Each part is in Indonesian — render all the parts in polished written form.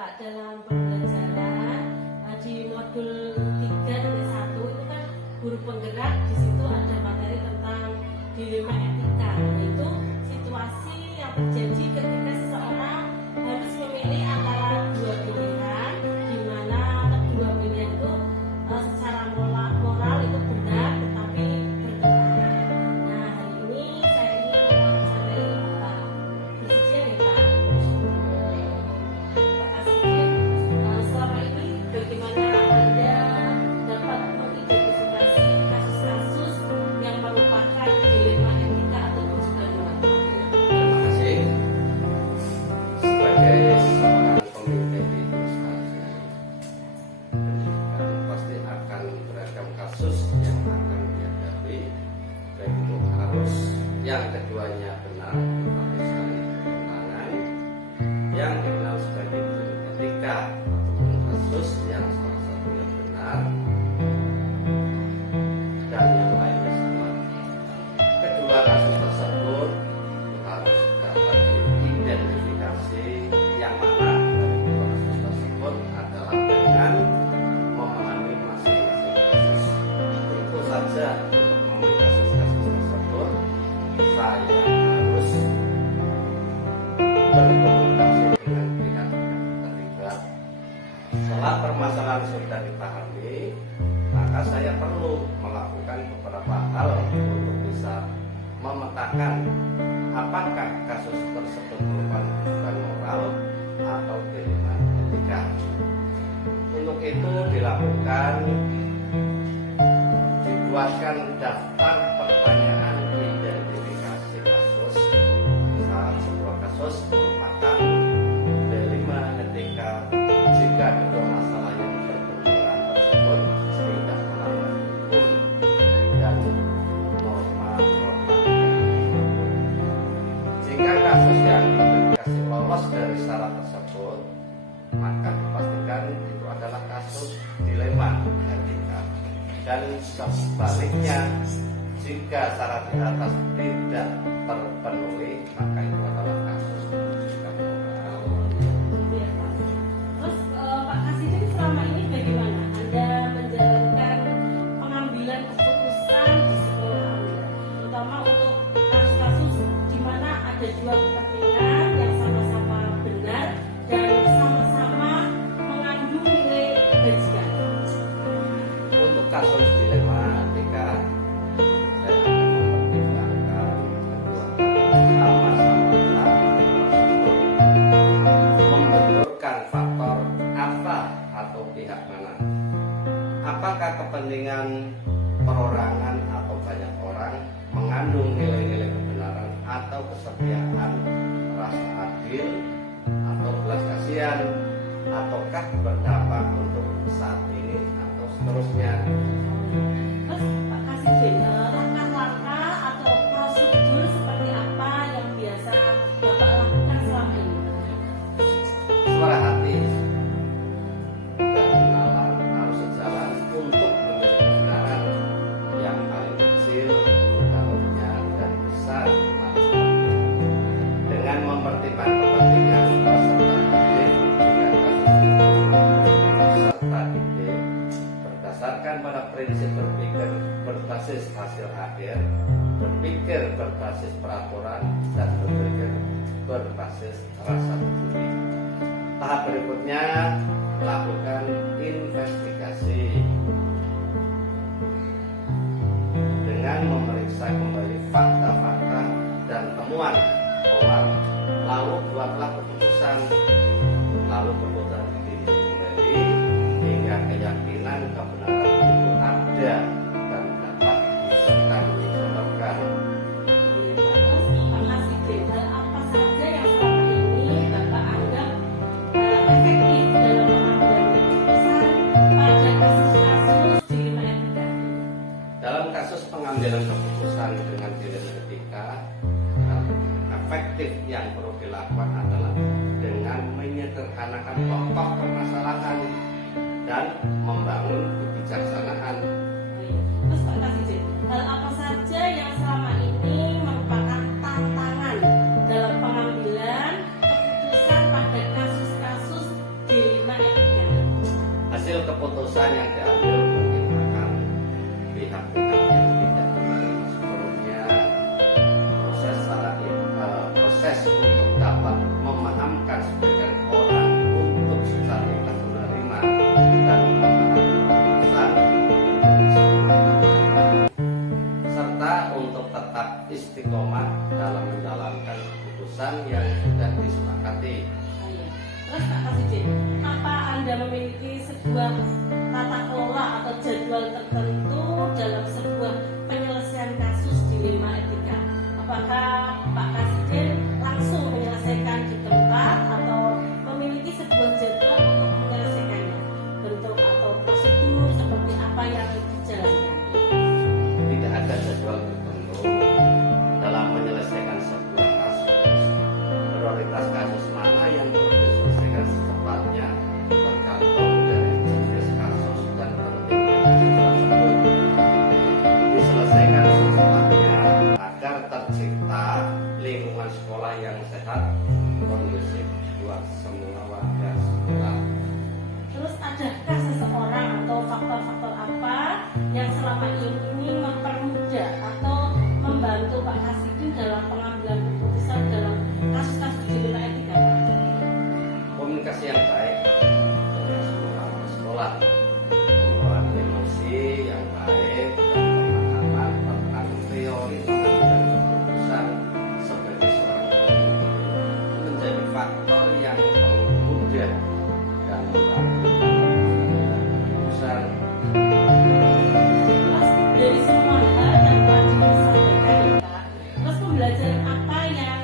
Pak, dalam pembelajaran di modul 3 dan 1 itu kan guru penggerak, di situ ada materi tentang dilema etika, yaitu situasi yang terjadi ketika seseorang harus memilih antara dua pilihan, di mana kedua pilihan itu secara moral itu benar tetapi bertentangan. Nah, hari ini saya ingin mewawancarai Bapak. Bersedia ya Pak? Selama ini bagaimana Anda dapat mengidentifikasi kasus-kasus yang merupakan dilema etika atau juga moral? Terima kasih. Sebagai seorang pemimpin di instansi pendidikan, pasti akan beragam kasus yang akan dihadapi, baik itu harus yang keduanya benar tetapi saling bertentangan, yang dikenal sebagai dilema etika, ataupun kasus yang salah satunya benar dan yang lainnya salah. Kedua kasus tersebut harus dapat diidentifikasi yang mana dari kedua kasus tersebut adalah dengan memahami masing-masing kasus. Tentu saja untuk memahami kasus-kasus tersebut saya harus berkomunikasi dengan pihak-pihak terlibat. Setelah permasalahan sudah dipahami, maka saya perlu melakukan beberapa hal untuk bisa memetakan apakah kasus tersebut merupakan kebutuhan moral atau dilema etika. Untuk itu dilakukan dibuatkan daftar pertanyaan identifikasi kasus. Saat sebuah kasus merupakan dilema etika jika kedua masalah yang berbenturan tersebut tidak melanggar hukum dan norma-norma jika kasus yang diidentifikasi lolos dari syarat tersebut, maka dipastikan itu adalah kasus dilema etika. Dan sebaliknya, jika syarat di atas tidak terpenuhi, maka itu adalah kasus kebutuhan moral. Iya, Pak. Terus Pak Kasih selama ini bagaimana Anda menjalankan pengambilan keputusan di sekolah Anda, terutama untuk kasus-kasus di mana ada dua kepentingan yang sama-sama benar dan sama-sama mengandung nilai kebajikan? Untuk kasus dilema etika, saya akan mempertimbangkan kedua sama-sama benar tersebut membenturkan faktor apa atau pihak mana. Apakah kepentingan perorangan atau banyak orang mengandung nilai-nilai kebenaran atau kesetiaan, rasa adil atau belas kasihan, ataukah berdampak untuk saat ini atau seterusnya. Terus Pak Kasih, langkah-langkah atau prosedur seperti apa yang biasa Bapak lakukan selama ini? Suara hati dan nalar harus sejalan untuk memilih kebenaran yang paling kecil, dalamnya dan besar manfaatnya. Dengan mempertimbangkan kepentingan peserta didik dengan kasus peserta didik berdasarkan pada prinsip berpikir berbasis hasil akhir, berpikir berbasis peraturan, dan berpikir berbasis rasa peduli. Tahap berikutnya, lakukan investigasi dengan memeriksa kembali fakta-fakta dan temuan awal, lalu buatlah keputusan, lalu keputusan kembali hingga keyakinan kebenaran itu ada dan dapat dipertanggungjawabkan. Terus Pak Kasih, hal apa saja yang selama ini Bapak anggap efektif dalam pengambilan keputusan pada kasus-kasus dilema etika? Dalam kasus pengambilan keputusan dengan dilema etika, hal efektif yang perlu dilakukan adalah dengan menyederhanakan pokok permasalahan dan membangun kebijaksanaan. Terus Pak Kasih, hal apa saja yang selama ini merupakan tantangan dalam pengambilan keputusan pada kasus-kasus istiqomah dalam menjalankan keputusan yang sudah disepakati. Terus Pak Kasih, apa Anda memiliki sebuah tata kelola atau jadwal tertentu dalam sebuah penyelesaian kasus dilema etika? Apakah Pak Kasih langsung menyelesaikan di tempat atau memiliki sebuah jadwal untuk menyelesaikannya? Bentuk atau prosedur seperti apa yang dijalankan? Tidak ada jadwal tertentu dalam menyelesaikan sebuah kasus. Prioritas kasus mana yang perlu diselesaikan secepatnya tergantung dari jenis kasus dan pentingnya kasus tersebut. Diselesaikan secepatnya agar tercipta lingkungan sekolah yang sehat, kondusif buat semua warga sekolah. Terus adakah seseorang atau faktor-faktor apa yang selama ini mempermudah atau membantu Pak Kasih dalam pengambilan keputusan dalam kasus-kasus dilema etika, Pak? Komunikasi yang baik dengan semua warga sekolah, pembawaan emosi yang baik dan pemahaman tentang teori pengambilan keputusan sebagai seorang pemimpin menjadi faktor yang mudah dan membantu pengambilan keputusan. Terus dari semua hal yang telah disampaikan ya Pak, terus pembelajaran apa yang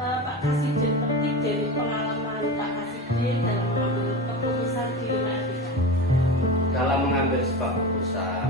Pak Kasih petik dari pengalaman Pak Kasih dalam mengambil keputusan dilema etika? Dalam mengambil sebuah keputusan,